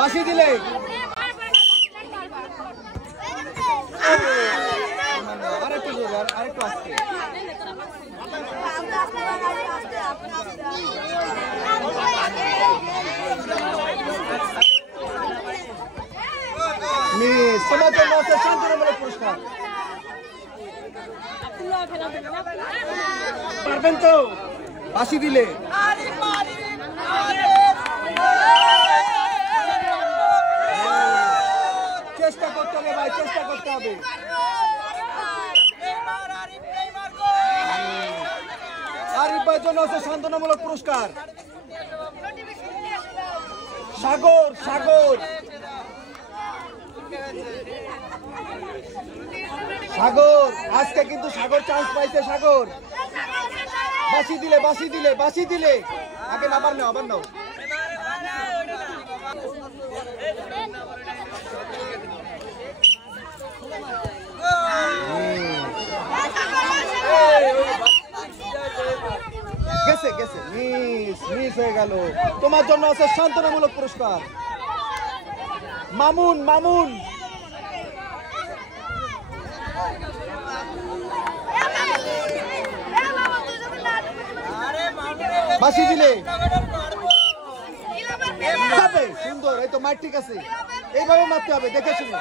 বাঁশি দিলে আরেকটু জোরে, আরেকটু আস্তে। মিস তোমার জন্য আছে শান্তনামূলক পুরস্কার। পারবেন তো? বাঁশি দিলে চেষ্টা করতে হবে ভাই, চেষ্টা করতে হবে। আরিফ ভাইয়ের জন্য আছে শান্তনামূলক পুরস্কার। সাগর সাগর সাগর আজকে কিন্তু সাগর চান্স পাইছে। সাগর বাঁশি দিলে, বাঁশি দিলে, বাঁশি দিলে। আগে না, আবার নাও, আবার নাও। গেছে গেছে, মিস মিস হয়ে গেল। তোমার জন্য আছে শান্তনামূলক পুরস্কার। মামুন মামুন বাঁশি দিলে সুন্দর। এই তো মাঠ ঠিক আছে, এইভাবে মারতে হবে, দেখে শুনে।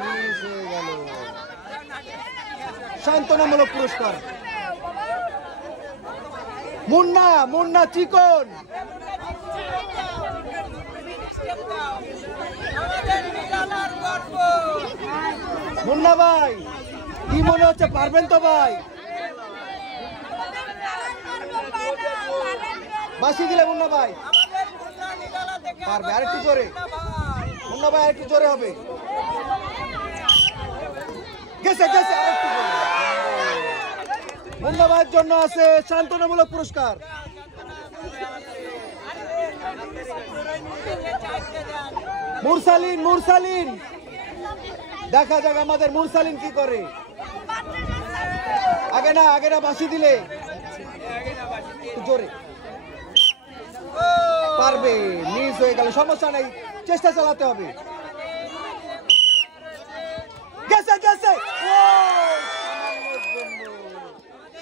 মিস হয়ে গেল। শান্তনামূলক পুরস্কার। মুন্না মুন্না চিকন মুন্না ভাই কি মনে হচ্ছে, পারবেন তো ভাই? বাঁশি দিলে মুন্না ভাই পারবে। আরেকটু জোরে মুন্না ভাই, আরেকটু জোরে হবে। গেছে গেছে, আরেকটু জোরে। মুন্না ভাইয়ের জন্য আছে শান্তনামূলক পুরস্কার। মুরসালিন মুরসালিন দেখা যাক আমাদের মুরসালিন কি করে। আগে না, আগে না, বাঁশি দিলে জোরে পারবে। মিস হয়ে গেল, সমস্যা নেই, চেষ্টা চালাতে হবে। গেছে গেছে,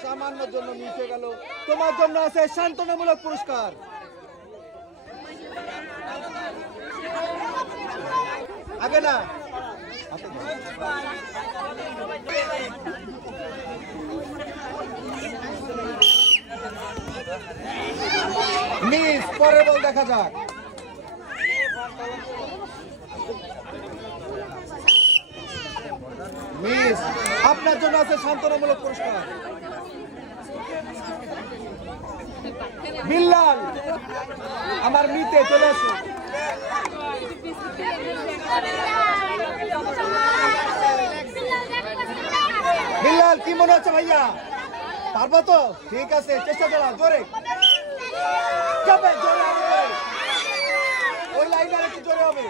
সামান্যর জন্য মিস হয়ে গেল। তোমার জন্য আছে শান্তনামূলক পুরস্কার। আগে না, মিস। পরের বল দেখা যাক। মিস। আপনার জন্য আছে শান্তনামূলক পুরস্কার। বিল্লাল আমার মিতে চলে আসো। বিল্লাল কি মনে হচ্ছে ভাইয়া, পারবো তো? ঠিক আছে, চেষ্টা চালাও, জোরে জোরে, ওই লাইনে একটু জোরে হবে।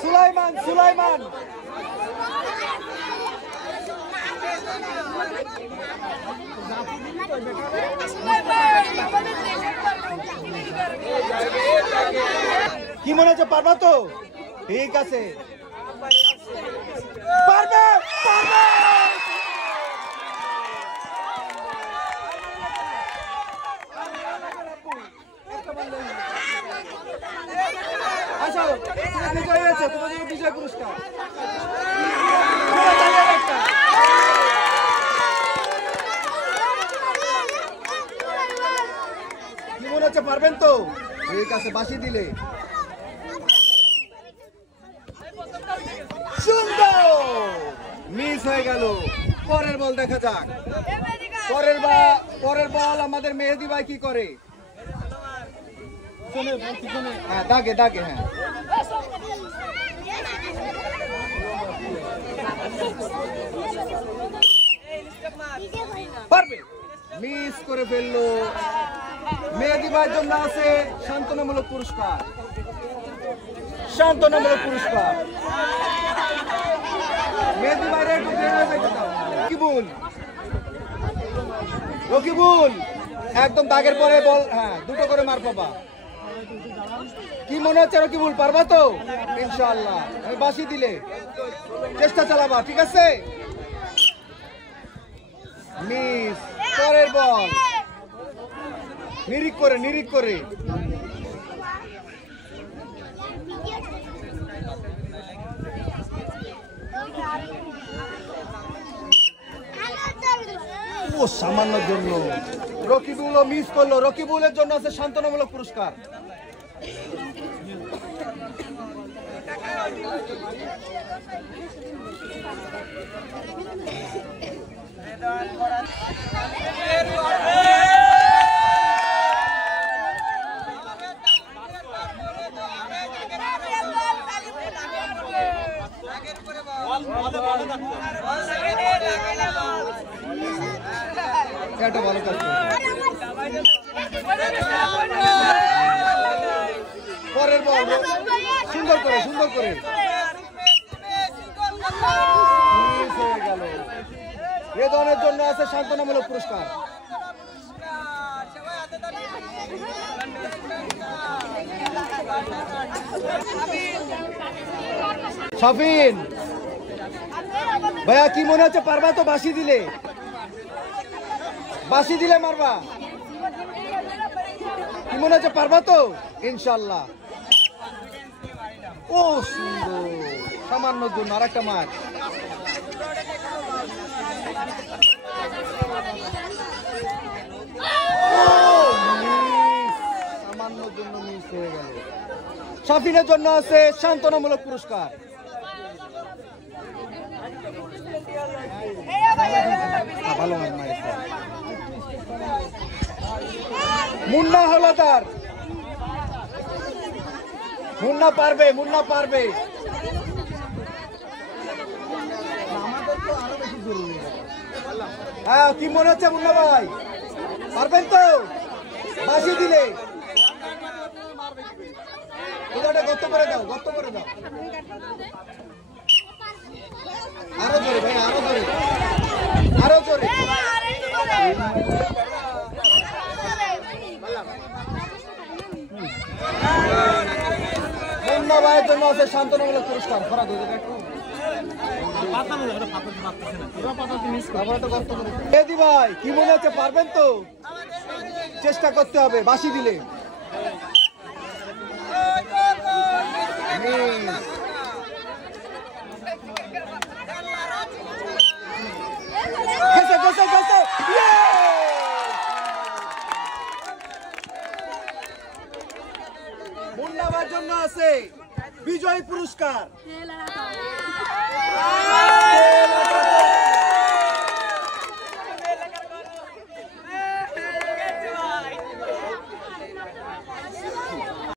সুলাইমান সুলাইমান কি মনে হচ্ছে, পারবা তো? ঠিক আছে, পারবে পারবে। আচ্ছা, বিজয় হয়েছে, তোমার জন্য বিজয় পুরস্কার। কি মনে হচ্ছে, পারবেন তো? ঠিক আছে, বাঁশি দিলে সুন্দর। মিস হয়ে গেল। পরের বল দেখা যাক। পরের বল আমাদের মেহেদি ভাই কি করে। হ্যাঁ, দাগে দাগে, হ্যাঁ। পারবে, মিস করে ফেললো। মেহেদি ভাইয়ের জন্য আছে শান্তনামূলক পুরস্কার। শান্তনামূলক পুরস্কার। মেহেদি বাইরে একটু বের হয়ে যাইতে দাও। রকিবুল, রকিবুল একদম দাগের পরে বল, হ্যাঁ দুটো করে মার পাবা। কি মনে হচ্ছে রকিবুল, পারবা তো? ইনশাআল্লাহ। আমি বাঁশি দিলে চেষ্টা চালাবা, ঠিক আছে? মিস, পরের বল, নিরিক করে নিরিক করে। ও সামান্য জন্য রকিবুলও মিস করলো। রকিবুলের জন্য আছে সান্ত্বনামূলক পুরস্কার। এটা ভালো কাজ করছে। পরের বল সুন্দর করে সুন্দর করে মিস হয়ে গেল। রেদনের জন্য আছে সান্ত্বনামূলক পুরস্কার। শাফিন ভাইয়া কি মনে হচ্ছে, পারবা তো? বাঁশি দিলে, বাঁশি দিলে মারবা। কি মনে হচ্ছে, পারবা তো? ইনশাল্লাহ। ও সুন্দর, সামান্য জন্য আর একটা মার। সামান্য জন্য মিস হয়ে গেল। শাফিনের জন্য আছে সান্ত্বনামূলক পুরস্কার। ভালো মুন্না হলাদার, মুন্না পারবে, মুন্না পারবে। হ্যাঁ কি মনে হচ্ছে মুন্না ভাই, পারবেন তো? বাঁশি দিলে গর্ত করে দাও, গর্ত করে দাও। আরো জোরে ভাই, আরো জোরে, আরো জোরে। মুন্না ভাইয়ের জন্য আছে সান্ত্বনামূলক পুরস্কার। খরা দিয়ে দেবে একটু। মেহেদি ভাই কি মনে হচ্ছে, পারবেন তো? চেষ্টা করতে হবে বাঁশি দিলে। মুন্না ভাইয়ের জন্য আছে বিজয়ী পুরস্কার।